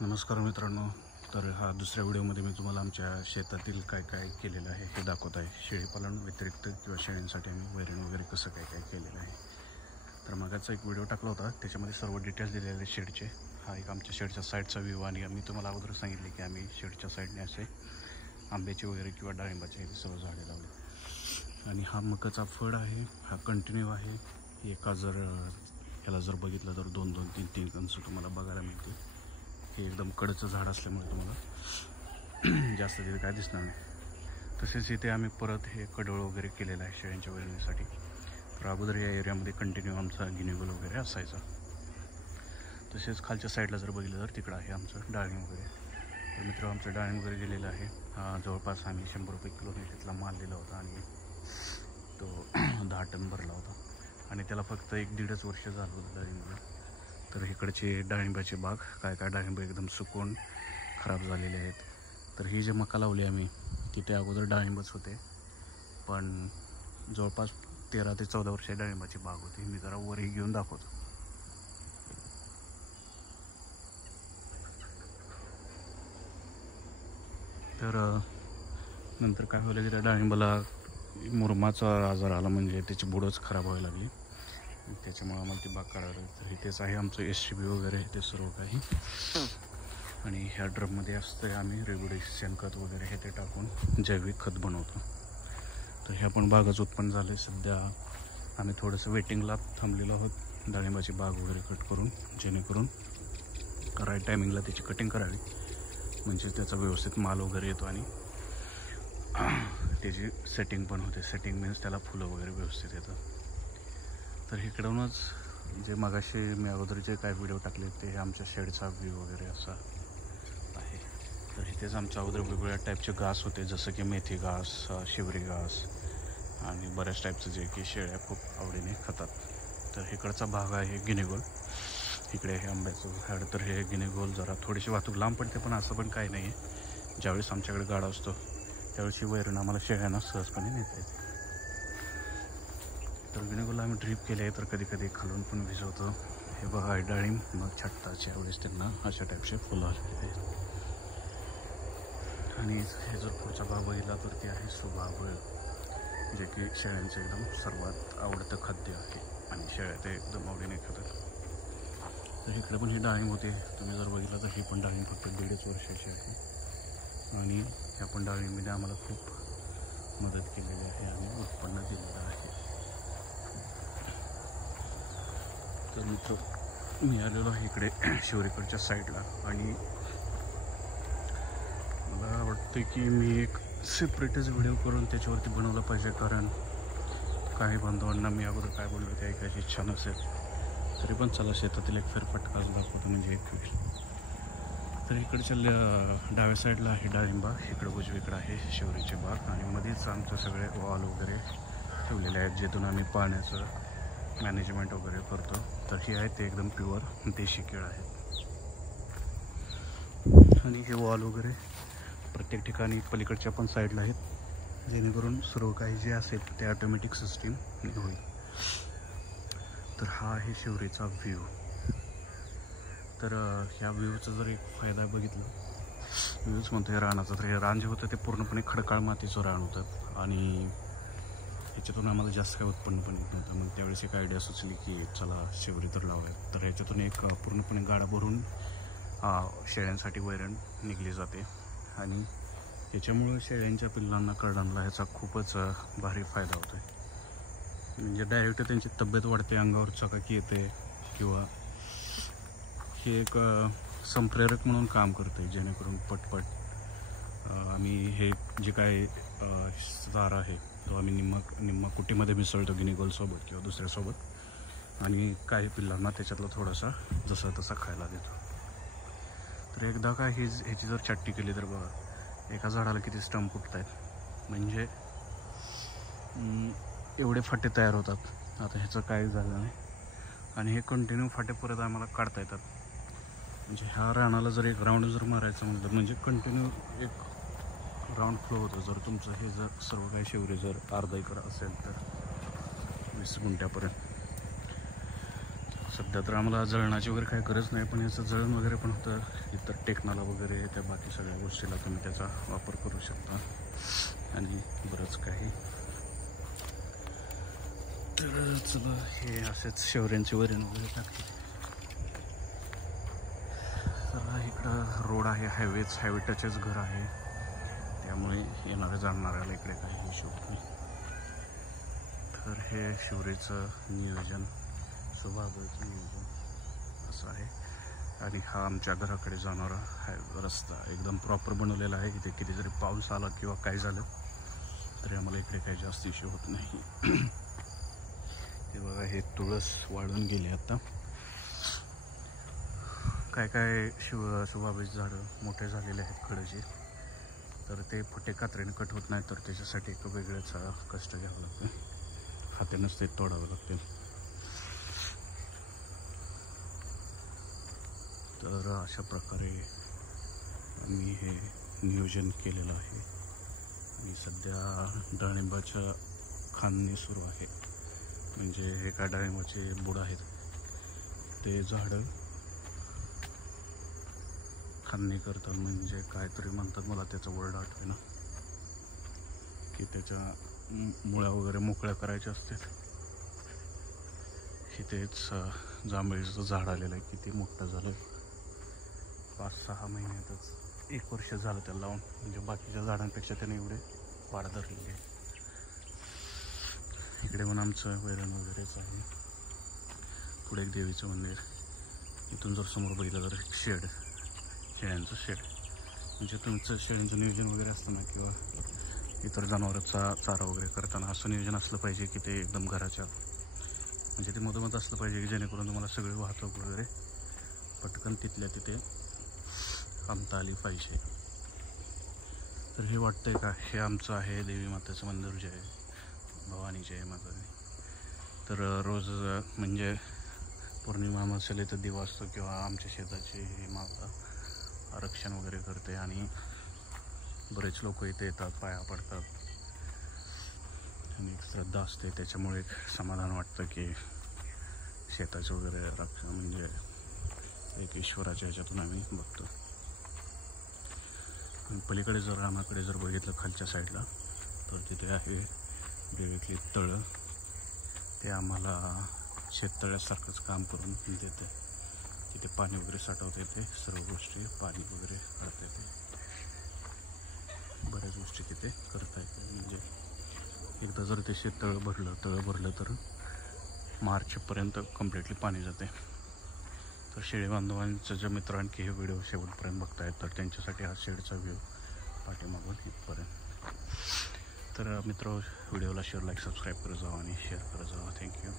नमस्कार मित्रांनो. तर हा दुसऱ्या व्हिडिओमध्ये मी तुम्हाला आमच्या शेतातील काय काय केलेलं आहे हे दाखवत आहे. शेळीपालन व्यतिरिक्त किंवा शेळ्यांसाठी आम्ही वैरण वगैरे कसं काय काय केलेलं आहे. तर मागाचा एक व्हिडिओ टाकला होता, त्याच्यामध्ये सर्व डिटेल्स दिलेले आहेत शेडचे. हा एक आमच्या शेडच्या साईडचा व्ह्यू आणि मी तुम्हाला अगोदर सांगितले की आम्ही शेडच्या साईडने असे आंब्याचे वगैरे किंवा डाळिंबाचे हे सर्व झाडे लावले. आणि हा मकाचा फळ आहे, हा कंटिन्यू आहे. एका ह्याला जर बघितलं तर 2-2, 3-3 कंस तुम्हाला बघायला मिळते. हे एकदम कडचं झाड असल्यामुळे तुम्हाला जास्त तिथे काय दिसणार नाही. तसेच इथे आम्ही परत हे कडोळ वगैरे केलेलं आहे शेळ्यांच्या वैरणीसाठी. तर अगोदर या एरियामध्ये कंटिन्यू आमचा गिनीगोल वगैरे असायचा. तसेच खालच्या साईडला जर बघितलं तर तिकडं आहे आमचं डाळिंब वगैरे. तर मित्र आमचं डाळिंब वगैरे गेलेलं आहे. जवळपास आम्ही 100 रुपये किलोने तिथला माल दिला होता आणि तो 10 टन भरला होता. आणि त्याला फक्त 1-1.5 वर्ष झालं होतं डाळिंबाला. तर इकडचे डाळिंबाचे बाग काय डाळिंब एकदम सुकून खराब झालेले आहेत. तर ही जे मका लावली आम्ही तिथे अगोदर डाळिंबच होते, पण जवळपास 13 ते 14 वर्ष डाळिंबाची बाग होती. मी जरा वरही घेऊन दाखवतो. तर नंतर काय व्हायला की त्या डाळिंबाला मुरमाचा आजार आला, म्हणजे त्याची बुडच खराब व्हायला लागली. त्याच्यामुळे आम्हाला ती बाग काढावी लागली. तर इथेच आहे आमचं SCB वगैरे ते सर्व काही. आणि ह्या ड्रममध्ये असतं आम्ही रेगुलर शेणखत वगैरे हे ते टाकून जैविक खत बनवतो. तर ह्या पण बागाचं उत्पन्न झालं आहे. सध्या आम्ही थोडंसं वेटिंगला थांबलेलो आहोत डाळिंबाची बाग वगैरे कट करून, जेणेकरून राईट टायमिंगला त्याची कटिंग करावी, म्हणजे त्याचा व्यवस्थित माल वगैरे येतो आणि त्याची सेटिंग पण होते. सेटिंग मीन्स त्याला फुलं वगैरे व्यवस्थित येतं. तर इकडूनच जे मगाशी मी अगोदर जे काय व्हिडिओ टाकले ते आमच्या शेडचा व्ह्यू वगैरे असा आहे. तर इथेच आमच्या अगोदर वेगवेगळ्या टाईपचे घास होते, जसं की मेथी घास, शिवरी घास आणि बऱ्याच टाईपचं जे की शेळ्या खूप आवडीने खातात. तर इकडचा भाग आहे गिनीगोल. इकडे हे आंब्याचं झाड. तर हे गिनीगोल जरा थोडीशी वाहतूक लांब पडते, पण असं पण काही नाही आहे. ज्यावेळेस आमच्याकडे गाडा असतो त्यावेळेस ही वैरण आम्हाला शेळ्यांना सहजपणे नेता येते. तर गिनीगोलला आम्ही ड्रीप केले आहे, तर कधी कधी खालून पण भिजवतो. हे बघा डाळिंब मग छाटताच्या वेळेस त्यांना अशा टाईपचे फुलं आलेले आहेत. आणि हे जर पुढचा भाग बघितला तर ते आहे सुभाबळ, जे की शेळ्यांचं एकदम सर्वात आवडतं खाद्य आहे आणि शेळ्या ते एकदम आवडीने खातात. तर इकडे पण ही डाळिंब होते. तुम्ही जर बघितलं तर ही पण डाळिंब फक्त 1.5 वर्षाची आहे. आणि ह्या पण डाळिंबीने आम्हाला खूप मदत केलेली आहे आणि उत्पन्न दिलेलं आहे. तर मित्र मी आलेलो आहे इकडे शिवरीकडच्या साईडला, आणि मला वाटतं की मी एक सेपरेटच व्हिडिओ करून त्याच्यावरती बनवलं पाहिजे, कारण काही बांधवांना मी अगोदर काय बोललो ते ऐकायची इच्छा नसेल. तरी पण चला शेतातील एक फेरफटका दाखवतो, म्हणजे एक होईल. तर इकडच्या डाव्या साईडला आहे डाळिंबा, इकडं उजवीकडं आहे शिवरीचे बाग, आणि मध्येच आमचं सगळे वॉल वगैरे ठेवलेले आहेत, जेथून आम्ही पाण्याचं मॅनेजमेंट वगैरे करतो. तर हे आहे ते एकदम प्युअर देशी केळ आहेत. आणि हे वॉल वगैरे प्रत्येक ठिकाणी पलीकडच्या पण साईडला आहेत, जेणेकरून सर्व काही जे असेल ते ऑटोमॅटिक सिस्टीम होईल. तर हा आहे शिवरीचा व्ह्यू. तर ह्या व्ह्यूचा जर एक फायदा बघितला, व्ह्यूच म्हणतो हे रानाचा, तर हे रान जे होतं ते पूर्णपणे खडकाळ मातीचं रान होतं आणि ह्याच्यातून आम्हाला जास्त काही उत्पन्न पण येत नव्हतं. मग त्यावेळेस एक आयडिया सुचली की चला शिवरी तर लावूया. तर ह्याच्यातून एक पूर्णपणे गाडा भरून शेळ्यांसाठी वैरण निघली जाते, आणि याच्यामुळं शेळ्यांच्या पिल्लांना करडांना ह्याचा खूपच भारी फायदा होतो आहे. म्हणजे डायरेक्ट त्यांची तब्येत वाढते, अंगावर चकाकी येते, किंवा हे एक संप्रेरक म्हणून काम करते, जेणेकरून पटपट आम्ही हे जे काय चारा आहे तो आम्ही निम्मा कुटीमध्ये मिसळतो गिनीगोलसोबत किंवा दुसऱ्यासोबत, आणि काही पिल्लांना त्याच्यातला थोडासा जसा तसा खायला देतो. तर एकदा काय ह्याची जर चट्टी केली तर बघा एका झाडाला किती स्टंप फुटत आहेत, म्हणजे एवढे फाटे तयार होतात. आता ह्याचं काय झालं नाही, आणि हे कंटिन्यू फाटे परत आम्हाला काढता येतात. म्हणजे ह्या रानाला जर एक राऊंड जर मारायचं म्हटलं, म्हणजे कंटिन्यू एक राऊंड फ्लो होतो. जर तुमचं हे जर सर्व काही शिवरी जर अर्धा एकर असेल तर 20 गुंठ्यापर्यंत. सध्या तर आम्हाला जळणाची वगैरे काही गरज नाही, पण याचं जळण वगैरे पण होतं. तर टेक्नाला वगैरे त्या बाकी सगळ्या गोष्टीला तुम्ही त्याचा वापर करू शकता आणि बरंच काही. तर चला हे असेच शेवऱ्यांचे वैरण वगैरे टाकते. तर इकडं रोड आहे, हायवे टचच घर आहे, त्यामुळे येणाऱ्या जाणाऱ्याला इकडे काही इश्यू होत नाही. तर हे शिवरेचं नियोजन, शोभाबाईचं नियोजन असं आहे. आणि हा आमच्या घराकडे जाणारा रस्ता एकदम प्रॉपर बनवलेला आहे. इथे किती जरी पाऊस आला किंवा काय झालं तरी आम्हाला इकडे काही जास्त इश्यू होत नाही. हे बघा, हे तुळस वाढून गेले आता. काय शोभाबाईची झाडं मोठे झालेले आहेत खडचे, तर ते फुटे कात्रीने कट होत नाही, तर त्याच्यासाठी एक वेगळंच कष्ट घ्यावं लागतं, हातानेच ते तोडावं लागते. तर अशा प्रकारे आम्ही हे नियोजन केलेलं आहे. आणि सध्या डाळिंबाच्या खांदणी सुरू आहे. म्हणजे हे काय डाळिंबाचे बुड आहेत ते झाडं खांदणी करतात. म्हणजे काहीतरी म्हणतात, मला त्याचा वर्ड आठवेना, की त्याच्या मुळ्या वगैरे मोकळ्या करायच्या असतात. इथेच जांभळीचं झाड आलेलं आहे, किती मोठं झालं, 5-6 महिन्यातच 1 वर्ष झालं त्याला लावून. म्हणजे बाकीच्या झाडांपेक्षा त्याने एवढे वाढ धरलेली आहे. इकडे पण आमचं वैरण वगैरेच आहे. पुढे एक देवीचं मंदिर. इथून जर समोर बघितलं तर एक शेड, शेळ्यांचं शेड. म्हणजे तुमचं शेळ्यांचं नियोजन वगैरे असतं ना, किंवा इतर जनावरांचा चारा वगैरे करताना असं नियोजन असलं पाहिजे की ते एकदम घराच्या, म्हणजे ते मधोमध असलं पाहिजे की जेणेकरून तुम्हाला सगळी वाहतूक वगैरे पटकन तिथल्या तिथे आणता आली पाहिजे. तर हे वाटतंय का, हे आमचं आहे देवी मातेचं मंदिर जे आहे, भवानी जय माता. तर रोज म्हणजे पौर्णिमा अमावस्येला तर दिवा असतो, किंवा आमच्या शेताची माता आरक्षण वगैरे करते आणि बरेच लोक इथे येतात, पाया पडतात आणि श्रद्धा असते. त्याच्यामुळे एक समाधान वाटतं की शेताचं वगैरे रक्षण, म्हणजे एक ईश्वराच्या ह्याच्यातून आम्ही बघतो. आणि पलीकडे जर रानाकडे जर बघितलं खालच्या साईडला, तर तिथे आहे देवीतली तळं. ते आम्हाला शेततळ्यासारखंच काम करून देते. तिथे पाणी वगैरे साठवता येते, सर्व गोष्टी पाणी वगैरे काढता येते, बऱ्याच गोष्टी तिथे करता येते. म्हणजे एकदा जर ते शेततळं भरलं तर मार्चपर्यंत कम्प्लिटली पाणी जाते. तर शेळी बांधवांचं ज्या मित्रांनी हे व्हिडिओ शेवटपर्यंत बघतायत, तर त्यांच्यासाठी हा शेडचा व्ह्यू पाठीमागून इथपर्यंत. तर मित्र, व्हिडिओला शेअर, लाईक, सबस्क्राईब करत जावा आणि शेअर करत जावा. थँक्यू.